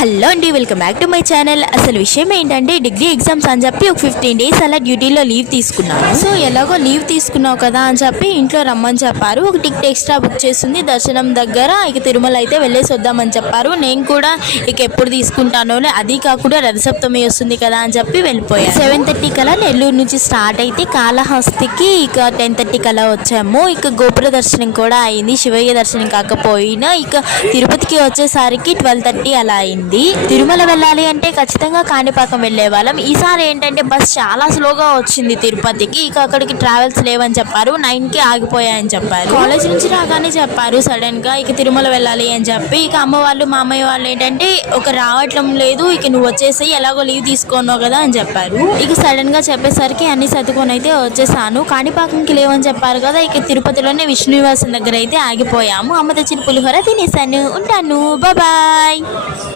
Hello అండి, welcome back to my channel. అసలు విషయం ఏంటంటే డిగ్రీ ఎగ్జామ్స్ అని చెప్పి ఒక 15 days అలా డ్యూటీలో లీవ్ తీసుకున్నాను. సో ఎలాగో లీవ్ తీసుకున్నావు కదా అని చెప్పి ఇంట్లో రమ్మని చెప్పారు. ఒక టికెట్ ఎక్స్ట్రా బుక్ చేసింది దర్శనం దగ్గర. ఇక తిరుమల అయితే వెళ్ళేసి వద్దామని చెప్పారు. నేను కూడా ఇక ఎప్పుడు తీసుకుంటానో, అది కాకుండా రథసప్తమి వస్తుంది కదా అని చెప్పి వెళ్ళిపోయాను. 7:30 కల్లా నెల్లూరు నుంచి స్టార్ట్ అయితే కాళహస్తికి ఇక 10:30 కల్లా వచ్చాము. ఇక గోపుర దర్శనం కూడా అయింది. శివయ్య దర్శనం కాకపోయినా ఇక తిరుపతికి వచ్చేసరికి 12:30 అలా అయింది. తిరుమల వెళ్ళాలి అంటే ఖచ్చితంగా కాణిపాకం వెళ్ళే వాళ్ళం. ఈసారి ఏంటంటే బస్ చాలా స్లోగా వచ్చింది తిరుపతికి. ఇక అక్కడికి ట్రావెల్స్ లేవని చెప్పారు. 9కి ఆగిపోయాయని చెప్పారు. కాలేజ్ నుంచి రాగానే చెప్పారు సడన్ గా ఇక తిరుమల వెళ్ళాలి అని చెప్పి. ఇక అమ్మ వాళ్ళు మామయ్య వాళ్ళు ఏంటంటే ఒక రావట్లం లేదు, ఇక నువ్వు వచ్చేసి ఎలాగో లీవ్ తీసుకున్నావు కదా అని చెప్పారు. ఇక సడన్ గా చెప్పేసరికి అన్ని సర్దుకొని అయితే వచ్చేసాను. కాణిపాకంకి లేవని చెప్పారు కదా, ఇక తిరుపతిలోనే విష్ణు నివాసం దగ్గర అయితే ఆగిపోయాము. అమ్మ తెచ్చిన పులిహోర తినేసాను. ఉంటాను, బాయ్.